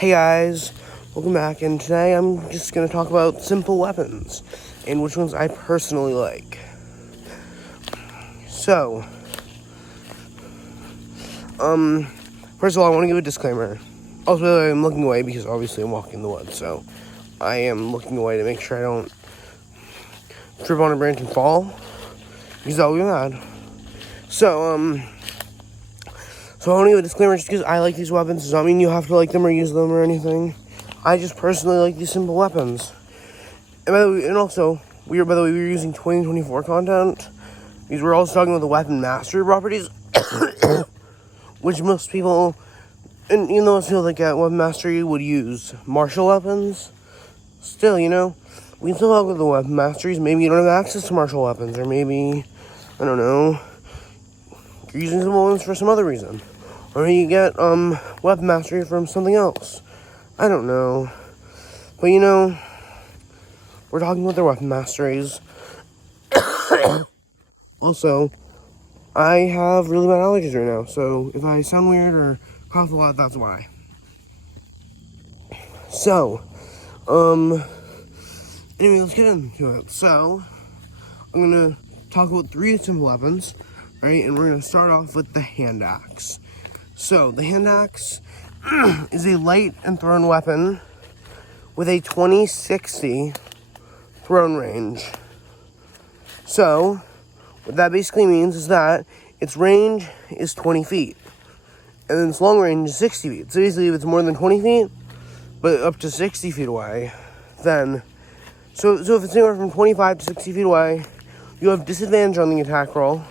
Hey guys, welcome back, and today I'm just going to talk about simple weapons and which ones I personally like. So, first of all, I want to give a disclaimer. Also, I'm looking away because obviously I'm walking in the woods, so I am looking away to make sure I don't trip on a branch and fall, because that would be bad. So I want to give a disclaimer just because I like these weapons. Does not mean you have to like them or use them or anything. I just personally like these simple weapons. And by the way, we were using 2024 content because we're also talking about the weapon mastery properties, which most people, and even though it feels like weapon mastery would use martial weapons, still, we can still talk about the weapon masteries. Maybe you don't have access to martial weapons, or maybe, I don't know, you're using some weapons for some other reason. Or you get weapon mastery from something else. I don't know. But we're talking about their weapon masteries. Also, I have really bad allergies right now, so if I sound weird or cough a lot, that's why. So, anyway, let's get into it. So, I'm gonna talk about 3 simple weapons, right? And we're gonna start off with the hand axe. So, the hand axe is a light and thrown weapon with a 2060 thrown range. So, what that basically means is that its range is 20 feet, and then its long range is 60 feet. So basically, if it's more than 20 feet, but up to 60 feet away, then, so if it's anywhere from 25 to 60 feet away, you have disadvantage on the attack roll,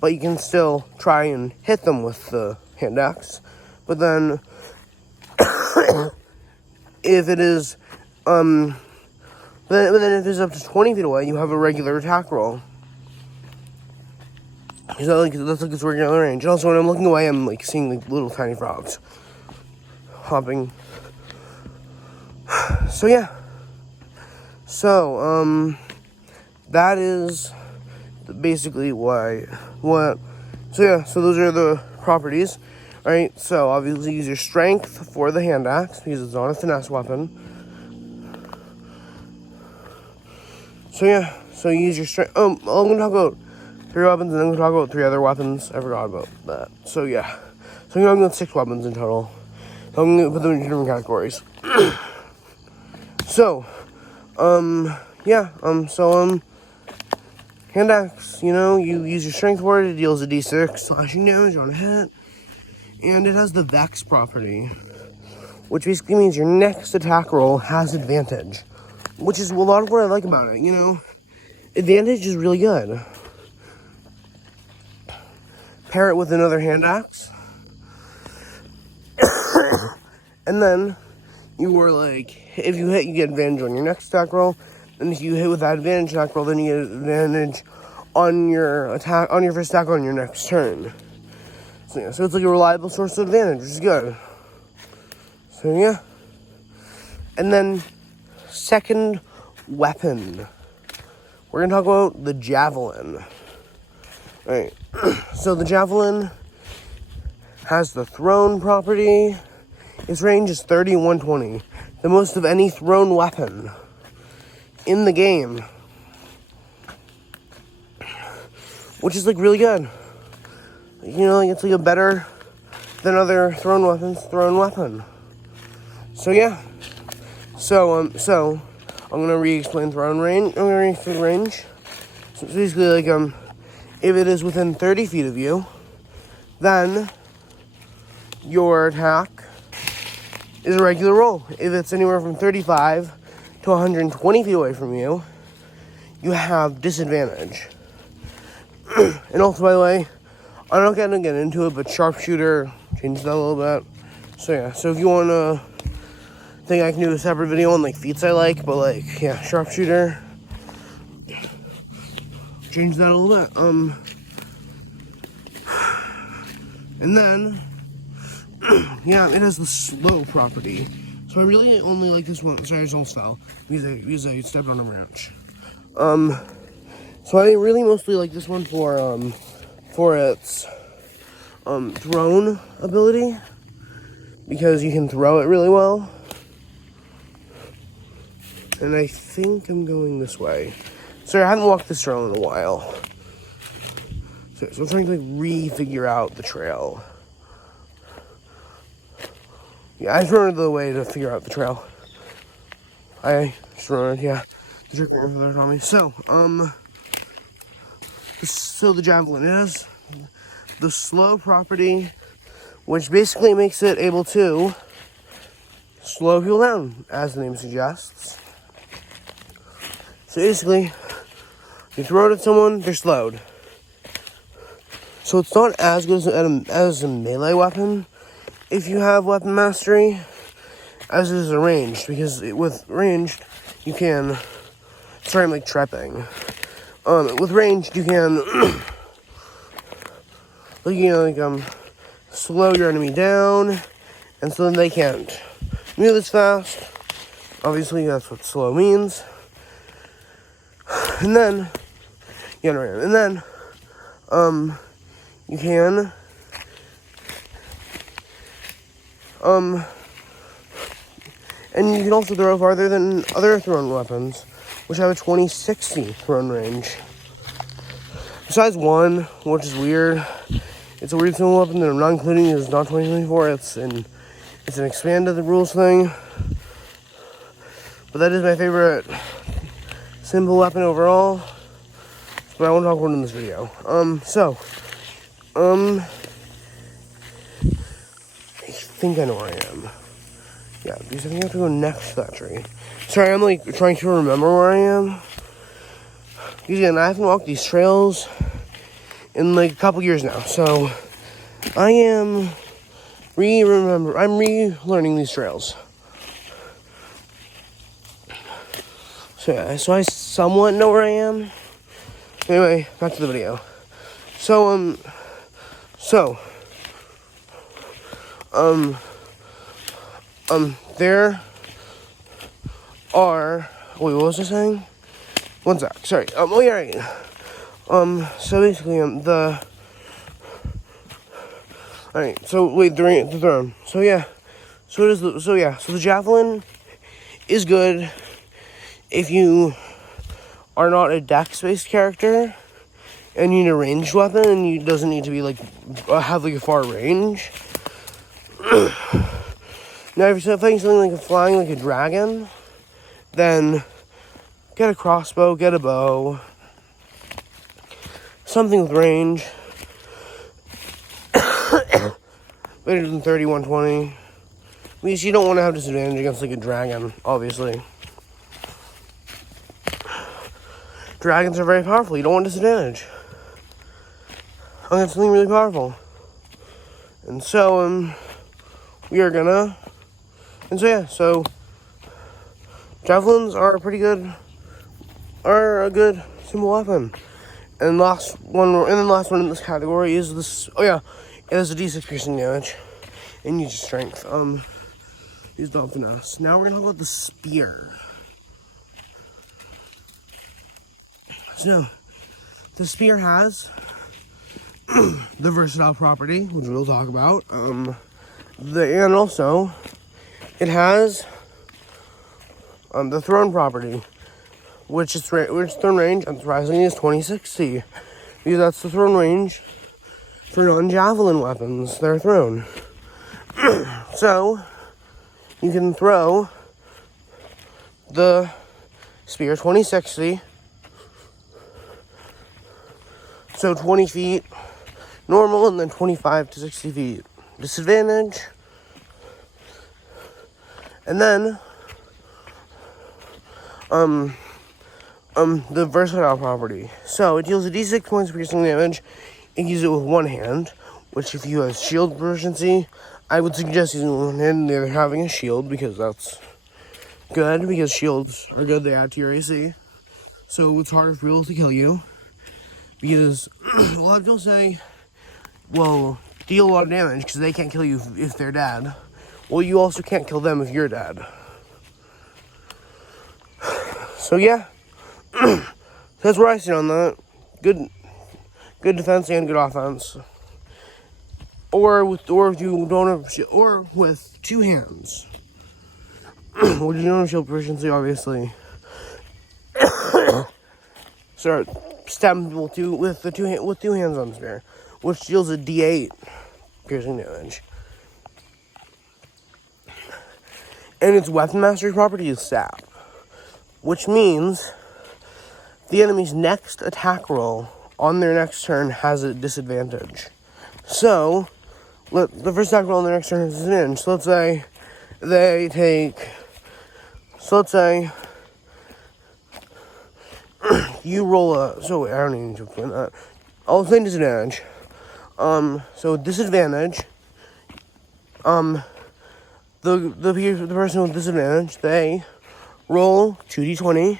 but you can still try and hit them with the hand axe. But then, if it is, but then if it's up to 20 feet away, you have a regular attack roll. So that's like its regular range. And also, when I'm looking away, I'm seeing little tiny frogs hopping. So yeah. So that is basically why. What? So yeah. So those are the properties. All right. So obviously, use your strength for the hand axe because it's not a finesse weapon. So yeah. So you use your strength. I'm gonna talk about 3 weapons, and then I'm going to talk about 3 other weapons. I forgot about that. So, yeah. So, I'm going to 6 weapons in total. So I'm going to put them in different categories. So, yeah. Hand axe, you use your strength for it. It deals a d6 slashing damage on a hit. And it has the Vex property, which basically means your next attack roll has advantage, which is a lot of what I like about it, Advantage is really good. Pair it with another hand axe, and then you are if you hit, you get advantage on your next attack roll. And if you hit with that advantage attack roll, then you get advantage on your attack, on your first attack on your next turn. So yeah, so it's like a reliable source of advantage, which is good. So yeah, and then second weapon, we're gonna talk about the javelin. All right. So the javelin has the thrown property. Its range is 30 and 120. The most of any thrown weapon in the game. Which is really good. It's a better than other thrown weapon. So yeah. So I'm gonna re-explain thrown range. I'm gonna re-explain range. So it's basically if it is within 30 feet of you, then your attack is a regular roll. If it's anywhere from 35 to 120 feet away from you, you have disadvantage. And also, by the way, I'm not going to get into it, but sharpshooter, change that a little bit. So yeah, so if you want to think I can do a separate video on feats I like, but yeah, sharpshooter, change that a little bit. And then, yeah, it has the slow property. So I really only like this one. Sorry, I just almost fell because I stepped on a branch. So I really mostly like this one for its thrown ability. because you can throw it really well. And I think I'm going this way. Sorry, I haven't walked this trail in a while. So I'm trying to like re-figure out the trail. Yeah, I just remembered the way to figure out the trail. I just remembered, yeah. The trick grandfather taught me. So the javelin is the slow property, which basically makes it able to slow people down, as the name suggests. So basically, you throw it at someone, they're slowed. So it's not as good as a melee weapon if you have weapon mastery as it is a ranged, because with ranged you can. Sorry, I'm like tripping. With ranged you can slow your enemy down, and so then they can't move as fast. Obviously, that's what slow means. And then, you can, and you can also throw farther than other thrown weapons, which have a 2060 thrown range. Besides one, which is weird. It's a weird thrown weapon that I'm not including. It's not 2024. It's an expanded the rules thing. But that is my favorite simple weapon overall. But I won't talk about it in this video. I think I know where I am. Yeah, because I think I have to go next to that tree. Sorry, I'm like trying to remember where I am. Because again, I haven't walked these trails in like a couple years now. So I am relearning these trails. So yeah, so I somewhat know where I am. Anyway, back to the video. There are. Wait, what was I saying? One sec. Sorry. Oh yeah, right. So basically, Alright. So wait, the throne. So yeah. So the javelin is good if you are not a dex-based character and you need a ranged weapon, and you doesn't need to be like have like a far range. Now, if you're fighting something like flying like a dragon, then get a crossbow, get a bow, something with range. Better than 30, 120. At least you don't want to have disadvantage against like a dragon, obviously. Dragons are very powerful. You don't want disadvantage against something really powerful. And so, so javelins are a good simple weapon. And the last one in this category is this. Oh yeah, it has a D6 piercing damage and uses strength. Is the finesse. Now we're gonna talk about the spear. So the spear has the versatile property, which we'll talk about. And also it has the thrown property, which thrown range, unsurprisingly, is 2060, because that's the thrown range for non-javelin weapons that are thrown. So you can throw the spear 2060, so 20 feet normal, and then 25 to 60 feet disadvantage. And then the versatile property. So it deals a d6 points of piercing damage. You can use it with one hand, which if you have shield proficiency, I would suggest using one hand and the other having a shield, because that's good, because shields are good, they add to your AC. So it's harder for people to kill you, because a lot of people say, well, deal a lot of damage because they can't kill you if they're dead. Well, you also can't kill them if you're dead. So yeah, that's where I stand on that. Good defense and good offense. or if you don't have, or with two hands. Which you don't have shield proficiency, obviously. Start stab with two hands on spear, which deals a D8 piercing damage. And its weapon mastery property is stab, which means the enemy's next attack roll on their next turn has a disadvantage. So, the first attack roll on their next turn is an inch. So let's say they take. So let's say you roll a. So wait, I don't even need to explain that. I'll say disadvantage. So disadvantage. The person with disadvantage, they roll 2d20,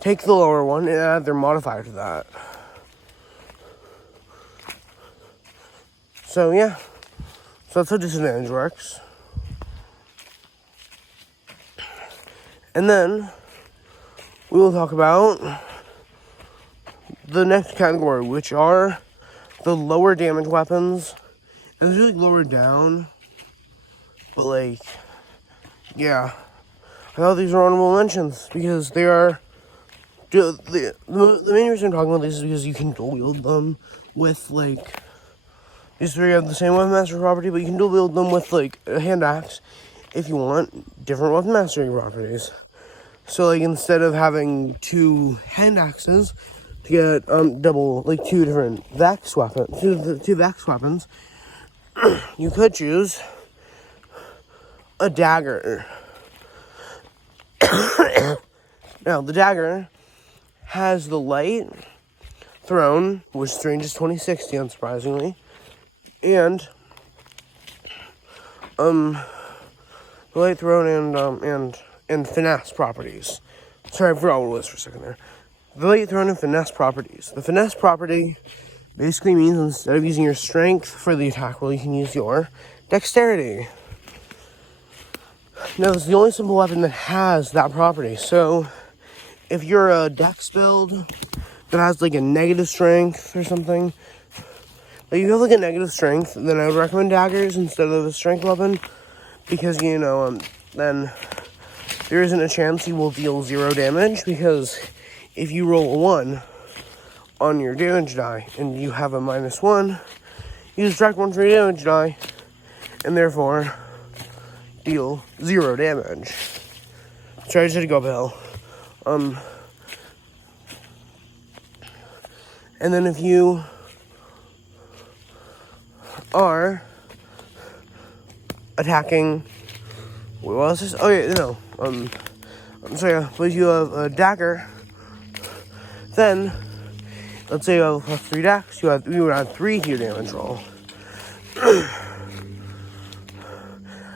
take the lower one, and add their modifier to that. So yeah, so that's how disadvantage works. And then we will talk about the next category, which are the lower damage weapons. And it's really lower down, but like, yeah, I thought these were honorable mentions because they are. The main reason I'm talking about this is because you can dual wield them with like. These three have the same weapon mastery property, but you can dual wield them with like a hand axe if you want different weapon mastery properties. So like instead of having two hand axes to get double like two different Vex weapons, two Vex weapons, you could choose a dagger. Now the dagger has the light thrown, which range is 2060, unsurprisingly, and the light thrown and finesse properties. Sorry, I forgot what it was for a second there. The light thrown and finesse properties. The finesse property basically means instead of using your strength for the attack roll, you can use your dexterity. Now, this is the only simple weapon that has that property. So, if you're a dex build that has like a negative strength or something, like you have like a negative strength, then I would recommend daggers instead of a strength weapon, because then there isn't a chance you will deal 0 damage, because if you roll a 1 on your damage die and you have a -1, you subtract 1 from your damage die and therefore deal 0 damage. Sorry, I just had to go uphill. And then if you are attacking, what was this? Oh yeah, no. I'm sorry. But if you have a dagger, then let's say you have a +3 dex, you would add 3 to your damage roll. I'm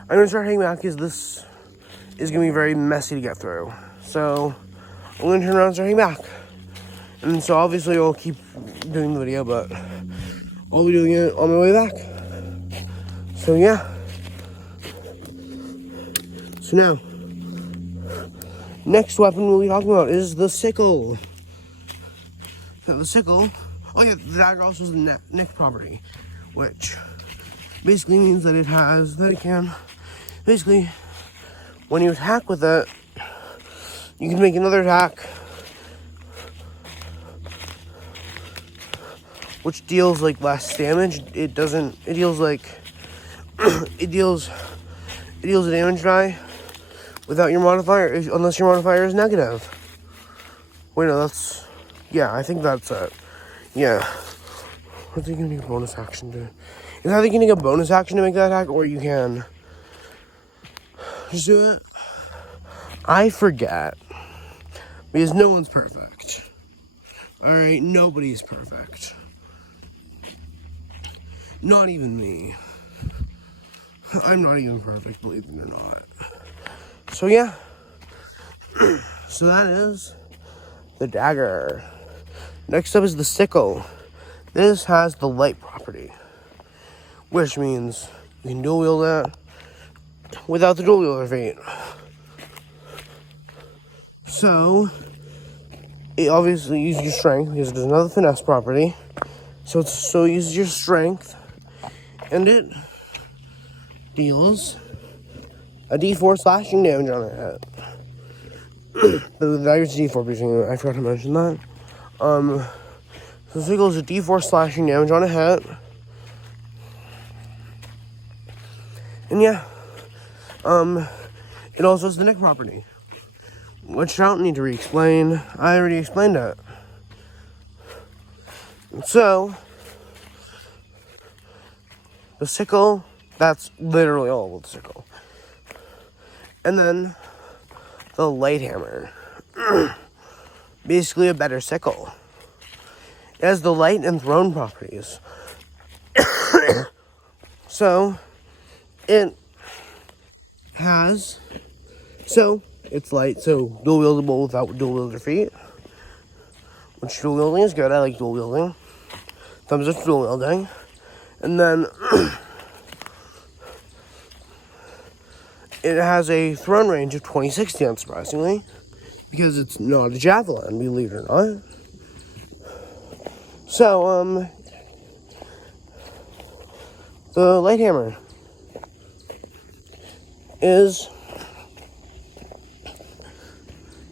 gonna start heading back because this is gonna be very messy to get through. So I'm gonna turn around and start heading back. And so obviously I'll keep doing the video, but I'll be doing it on my way back. So yeah. So now, next weapon we'll be talking about is the sickle. So the sickle, oh yeah, the dagger also has a neck property, which basically means that it can, basically, when you attack with it, you can make another attack which deals like less damage. It deals a damage die without your modifier, unless your modifier is negative. Wait, no, I think that's it. Yeah. Are they gonna need a bonus action to? Is either getting a bonus action to make that attack, or you can just do it? I forget. Because no one's perfect. Alright, nobody's perfect. Not even me. I'm not even perfect, believe it or not. So yeah. So that is the dagger. Next up is the sickle. This has the light property, which means you can dual wield that without the dual wielder feat. So it obviously uses your strength because it does another finesse property. So it uses your strength, And it deals a D4 slashing damage on a hit. The dagger's D4 piercing, I forgot to mention that. So this equals a D4 slashing damage on a hit. And yeah, it also has the Nick property, which I don't need to re-explain. I already explained it. So, the sickle, that's literally all with the sickle. And then, the light hammer. Basically a better sickle. It has the light and thrown properties. So, it has, it's light, so dual wieldable without dual wielder feet. Which dual wielding is good, I like dual wielding. Thumbs up to dual wielding. And then, it has a thrown range of 2060, unsurprisingly. Because it's not a javelin, believe it or not. So, the light hammer is,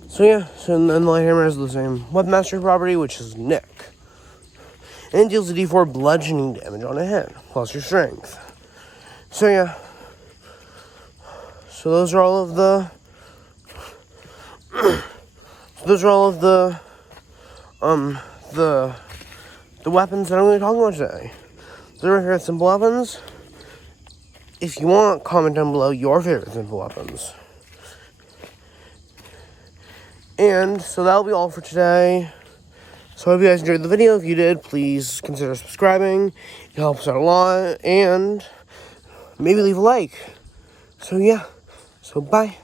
so then the light hammer has the same weapon mastery property, which is Nick. And it deals a D4 bludgeoning damage on a hit, plus your strength. So so those are all of the, the weapons that I'm going to talk about today. Those are my favorite simple weapons. If you want, comment down below your favorite simple weapons. And so that'll be all for today. So I hope you guys enjoyed the video. If you did, please consider subscribing. It helps out a lot. And maybe leave a like. So yeah. So bye.